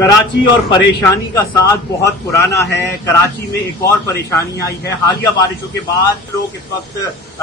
कराची और परेशानी का साथ बहुत पुराना है। कराची में एक और परेशानी आई है। हालिया बारिशों के बाद लोग इस वक्त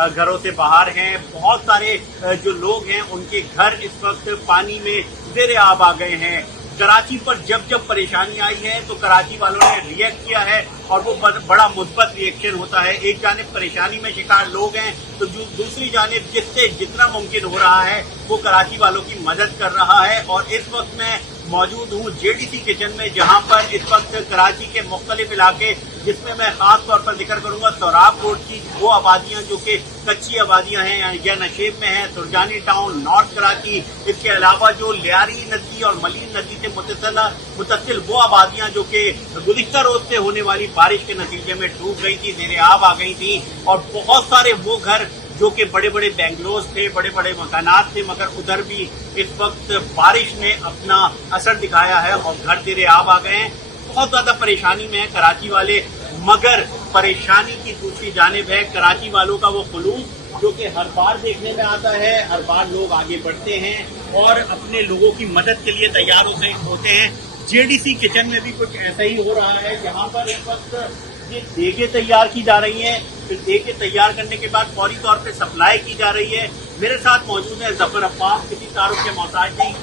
घरों से बाहर हैं। बहुत सारे जो लोग हैं उनके घर इस वक्त पानी में ज़ेरे आब आ गए हैं। कराची पर जब परेशानी आई है तो कराची वालों ने रिएक्ट किया है और वो बड़ा मुस्बत रिएक्शन होता है। एक जानिब परेशानी में शिकार लोग हैं तो दूसरी जानिब जिससे जितना मुमकिन हो रहा है वो कराची वालों की मदद कर रहा है। और इस वक्त मैं मौजूद हूँ जेडीसी किचन में, जहाँ पर इस वक्त कराची के मुख्तलिफ इलाके, जिसमें मैं खास तौर पर जिक्र करूंगा सोराब रोड की वो आबादियाँ जो कि कच्ची आबादियाँ हैं या नशेब में हैं, सुरजानी टाउन, नॉर्थ कराची, इसके अलावा जो लियारी नदी और मलीन नदी से मुतसिल वो आबादियाँ जो कि गुज़िश्ता रोज से होने वाली बारिश के नतीजे में डूब गई थी, ज़ेरे आब आ गई थी। और बहुत सारे वो घर जो कि बड़े बड़े बेंगलोर थे, बड़े बड़े मकानात थे, मगर उधर भी इस वक्त बारिश ने अपना असर दिखाया है और घर ज़ेरे आब आ गए हैं। बहुत ज़्यादा परेशानी में है कराची वाले, मगर परेशानी की दूसरी जानिब है कराची वालों का वो खुलूस जो कि हर बार देखने में आता है। हर बार लोग आगे बढ़ते हैं और अपने लोगों की मदद के लिए तैयार होते हैं। जेडीसी किचन में भी कुछ ऐसा ही हो रहा है, जहाँ पर इस वक्त ये देगे तैयार की जा रही हैं, फिर देगे तैयार करने के बाद फौरी तौर पे सप्लाई की जा रही है। मेरे साथ मौजूद है जफर अब्बास, किसी तारुफ के मोहताज नहीं।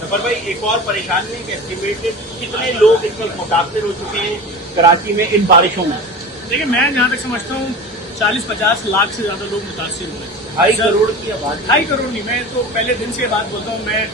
जफर भाई, एक और परेशानी है, एस्टिमेटेड कितने लोग इस वक्त मुतासर हो चुके हैं कराची में इन बारिशों में? देखिए, मैं जहाँ तक समझता हूँ 40-50 लाख से ज्यादा लोग मुतासर हुए। 2.5 करोड़ की आबादी। 2.5 करोड़ नहीं, मैं तो पहले दिन से बात बोलता हूँ, मैं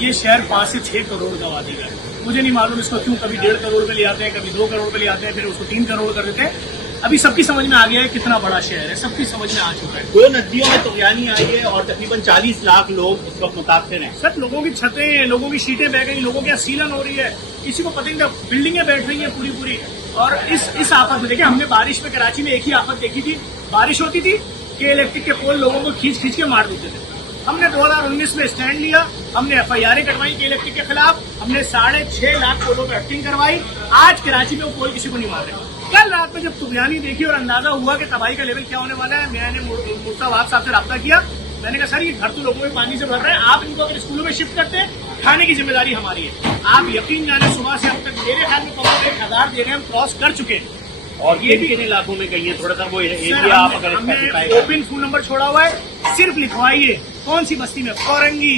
ये शहर 5 से 6 करोड़ का आबादी का है। मुझे नहीं मालूम इसको क्यों कभी 1.5 करोड़ पे ले आते हैं, कभी 2 करोड़ पे ले आते हैं, फिर उसको 3 करोड़ कर देते हैं। अभी सबकी समझ में आ गया है कितना बड़ा शहर है, सबकी समझ में आ चुका है। 2 नदियों में तूफानी आई है और तकरीबन 40 लाख लोग इस वक्त मुतासर हैं। सर, लोगों की छतें, लोगों की शीटें बह गई, लोगों की यहाँ सीलन हो रही है, किसी को पता नहीं था, बिल्डिंगें बैठ रही हैं पूरी। और इस आफत में देखिए, हमने बारिश में कराची में एक ही आफत देखी थी। बारिश होती थी कि इलेक्ट्रिक के पोल लोगों को खींच के मार देते थे। हमने 2019 में स्टैंड लिया, हमने FIR कटवाई कि इलेक्ट्रिक के खिलाफ, हमने 6.5 लाख पोलों पर एक्टिंग करवाई। आज कराची में वो पोल किसी को नहीं मार रहे। कल रात में जब तूफानी देखी और अंदाजा हुआ कि तबाही का लेवल क्या होने वाला है, मैंने मुर्तज़ा साहब से रब्ता किया। मैंने कहा, सर ये घर तो लोगों में पानी से भर रहे हैं, आप इनको अगर स्कूलों में शिफ्ट करते हैं, खाने की जिम्मेदारी हमारी है। आप यकीन जाने सुबह से अब तक मेरे ख्याल में करीब 1000 देने हम क्रॉस कर चुके हैं। और ये भी किन इलाकों में गई है, थोड़ा सा वो एरिया आप अगर हमने ओपन फोन नंबर छोड़ा हुआ है, सिर्फ लिखवाइए कौन सी बस्ती में, फौरंगी,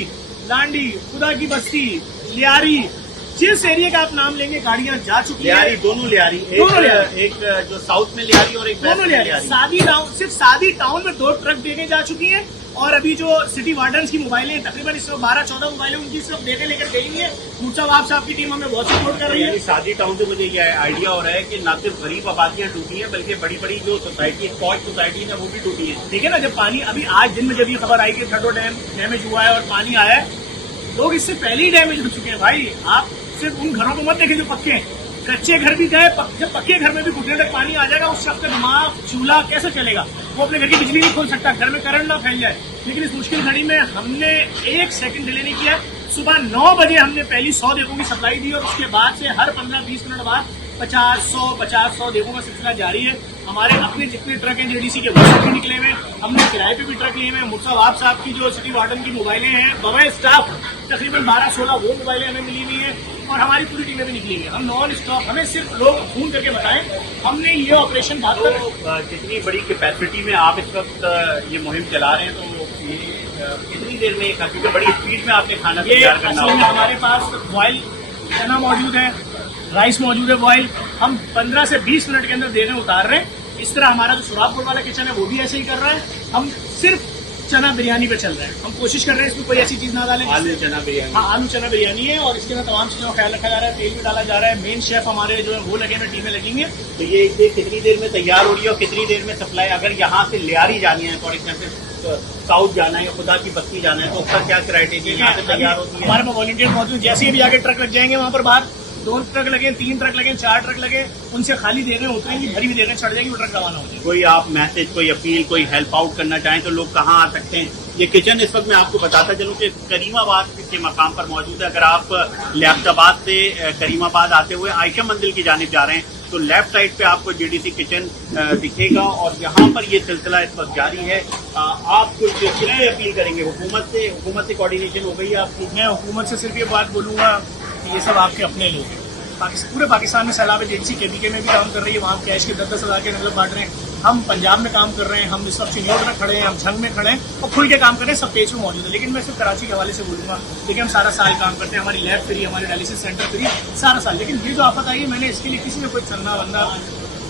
लांडी, खुदा की बस्ती, लियारी, जिस एरिया का आप नाम लेंगे गाड़ियां जा चुकी है। दोनों लियारी, एक जो साउथ में लियारी और एक दोनों लियारी। सादी टाउन, सिर्फ सादी टाउन में 2 ट्रक देने जा चुकी हैं। और अभी जो सिटी वार्डन्स की मोबाइलें तकरीबन इस 12-14 मोबाइलें उनकी सिर्फ देने लेकर गई है। मुर्तज़ा साहब की टीम हमें बहुत सपोर्ट कर रही है। सादी टाउन से मुझे ये आइडिया हो रहा है कि न सिर्फ गरीब आबादियां डूबी हैं, बल्कि बड़ी बड़ी जो सोसाइटी, पॉश सोसाइटी है वो भी डूबी है। ठीक है ना, जब पानी अभी आज दिन में जब ये खबर आई कि थर्डो डैम डैमेज हुआ है और पानी आया है, लोग इससे पहले ही डैमेज हो चुके हैं। भाई, आप सिर्फ उन घरों को मत देखें जो पक्के हैं, कच्चे घर भी गए। जब पक्के घर में भी घुटने तक पानी आ जाएगा, उस शख्स का दिमाग, चूल्हा कैसे चलेगा? वो अपने घर की बिजली नहीं खोल सकता, घर में करंट ना फैल जाए। लेकिन इस मुश्किल घड़ी में हमने 1 सेकंड डिले नहीं किया। सुबह 9 बजे हमने पहली 100 देगों की सप्लाई दी और उसके बाद से हर 15-20 मिनट बाद 50-100 देगों का सिलसिला जारी है। हमारे अपने जितने ट्रक हैं जेडीसी के, वो भी निकले हुए, हमने किराए पे भी ट्रक लिए हुए। मुर्तज़ा साहब की जो सिटी वार्डन की मोबाइलें हैं, बगैर स्टाफ तकरीबन 12-16 वो मोबाइलें हमें मिली हुई हैं और हमारी पूरी टीमें भी निकली हुई हैं। हम नॉन स्टॉप, हमें सिर्फ लोग फोन करके बताएं, हमने ये ऑपरेशन जितनी बड़ी कैपेसिटी में आप इस वक्त ये मुहिम चला रहे हैं, तो ये कितनी देर में, क्योंकि बड़ी स्पीड में आपने खाना तैयार करना होगा। हमारे पास बॉयल चना मौजूद है, राइस मौजूद है बॉयल, हम 15 से 20 मिनट के अंदर देने उतार रहे हैं। इस तरह हमारा जो सोराब रोड वाला किचन है वो भी ऐसे ही कर रहा है। हम सिर्फ चना बिरयानी पे चल रहे हैं, हम कोशिश कर रहे हैं इसमें कोई ऐसी चीज ना डालें। आलू चना बिरयानी, हाँ, आलू चना बिरयानी है और इसके अंदर तमाम चीजों का ख्याल रखा जा रहा है। तेल भी डाला जा रहा है। मेन शेफ हमारे जो है वो लगे हुए, टीमें लगी हैं। तो ये कितनी देर में तैयार हो रही है और कितनी देर में सप्लाई? अगर यहाँ से लियारी जानी है, फॉर एग्जाम्पल साउथ जाना है या खुदा की बस्ती जाना है, तो उसका क्या क्राइटेरिया यहाँ से तैयार होती है? हमारे पास वॉलंटियर मौजूद, जैसे भी आगे ट्रक लग जाएंगे वहाँ पर बाहर 2 ट्रक लगे, 3 ट्रक लगे, 4 ट्रक लगे, उनसे खाली दे रहे उतरेंगी, भरी भी दे रहे चढ़ जाएंगी, वो ट्रक रवाना हो जाएगी। कोई आप मैसेज, कोई अपील, कोई हेल्प आउट करना चाहें तो लोग कहाँ आ सकते हैं? ये किचन इस वक्त मैं आपको बताता चलूँ कि करीमाबाद के मकाम पर मौजूद है। अगर आप लियाकताबाद से करीमाबाद आते हुए आयशा मंजिल की जानिब जा रहे हैं तो लेफ्ट साइड पे आपको जेडीसी किचन दिखेगा और यहाँ पर ये सिलसिला इस वक्त जारी है। आप कुछ अपील करेंगे हुकूमत से कोऑर्डिनेशन हो गई है आपकी? मैं हुकूमत से सिर्फ ये बात बोलूँगा कि ये सब आपके अपने लोग हैं। पूरे पाकिस्तान में सैलाब एजेंसी KBK में भी काम कर रही है, वहाँ कैश के 10-10 हज़ार के नगद बांट रहे हैं। हम पंजाब में काम कर रहे हैं, हम इस वक्त चिन्योट में खड़े हैं, हम झंग में खड़े हैं और खुल के काम कर रहे हैं, सब पेज में मौजूद है। लेकिन मैं सिर्फ कराची के हवाले से बोलूँगा, देखिए हम सारा साल काम करते हैं, हमारी लैब फ्री, हमारे डायलिसिस सेंटर फ्री, सारा साल। लेकिन ये जो आफत आई है, मैंने इसके लिए किसी ने कोई चलना वंदा,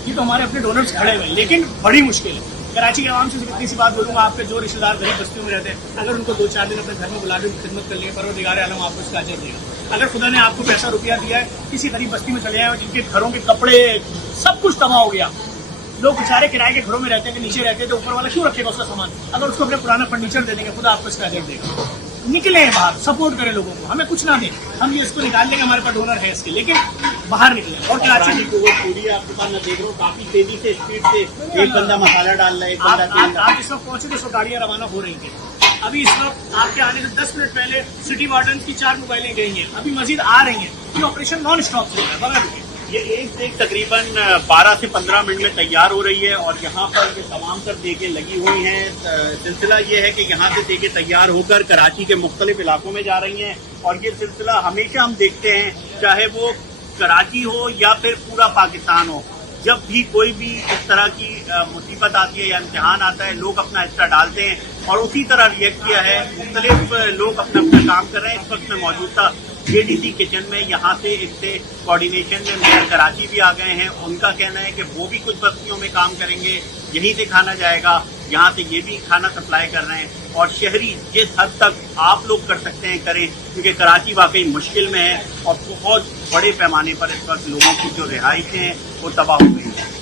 ये तो हमारे अपने डोनर्स खड़े हुए हैं, लेकिन बड़ी मुश्किल है। कराची के आवाम से इतनी सी बात बोलूँगा, आपके जो रिश्तेदार गरीब बस्तियों में रहते हैं, अगर उनको 2-4 दिन अपने घर में बुला के खिदमत कर लेंगे, परवरदिगार आलम आपको इसका अजर देगा। अगर खुदा ने आपको पैसा रुपया दिया है, किसी गरीब बस्ती में चले आए जिनके घरों के कपड़े सब कुछ तबाह हो गया, लोग बेचारे किराए के घरों में रहते हैं कि नीचे रहते हैं, तो ऊपर वाला क्यों रखेगा उसका सामान? अगर उसको अपने पुराना फर्नीचर दे देंगे, खुदा आपको इसका अजर देगा। निकले बाहर, सपोर्ट करें लोगों को, हमें कुछ ना दें, हम ये इसको निकाल देंगे, हमारे पास डोनर है इसके, लेकिन बाहर निकले। और कराची को वो पूरी आपके पास मैं देख रहा हूँ, काफी तेजी से स्पीड से एक बंदा मसाला डाल रहा है, एक बंदा तेल डाल रहा है। आप इस वक्त पहुंचे तो 100 गाड़ियां रवाना हो रही थी। अभी इस वक्त आपके आने से 10 मिनट पहले सिटी वार्डन की 4 मोबाइलें गई हैं, अभी मजीद आ रही हैं। ये ऑपरेशन नॉन स्टॉप चल रहा है, बगैर रुके। ये एक से एक तकरीबन 12 से 15 मिनट में तैयार हो रही है और यहाँ पर ये तमाम तर देखें लगी हुई हैं। सिलसिला ये है कि यहाँ से देखें तैयार होकर कराची के मुख्तलिफ इलाकों में जा रही हैं और ये सिलसिला हमेशा हम देखते हैं, चाहे वो कराची हो या फिर पूरा पाकिस्तान हो, जब भी कोई भी इस तरह की मुसीबत आती है या इम्तिहान आता है, लोग अपना हिस्सा डालते हैं और उसी तरह रिएक्ट किया है। मुख्तलिफ लोग अपना अपना काम कर रहे हैं। इस वक्त में मौजूद था JDC किचन में, यहाँ से इससे कोऑर्डिनेशन में मेयर कराची भी आ गए हैं। उनका कहना है कि वो भी कुछ बस्तियों में काम करेंगे, यहीं से खाना जाएगा, यहाँ से ये भी खाना सप्लाई कर रहे हैं और शहरी जिस हद तक आप लोग कर सकते हैं करें, क्योंकि कराची वाकई मुश्किल में है और बहुत बड़े पैमाने पर इस वक्त लोगों की जो रिहाइशें हैं वो तबाह हो गई हैं।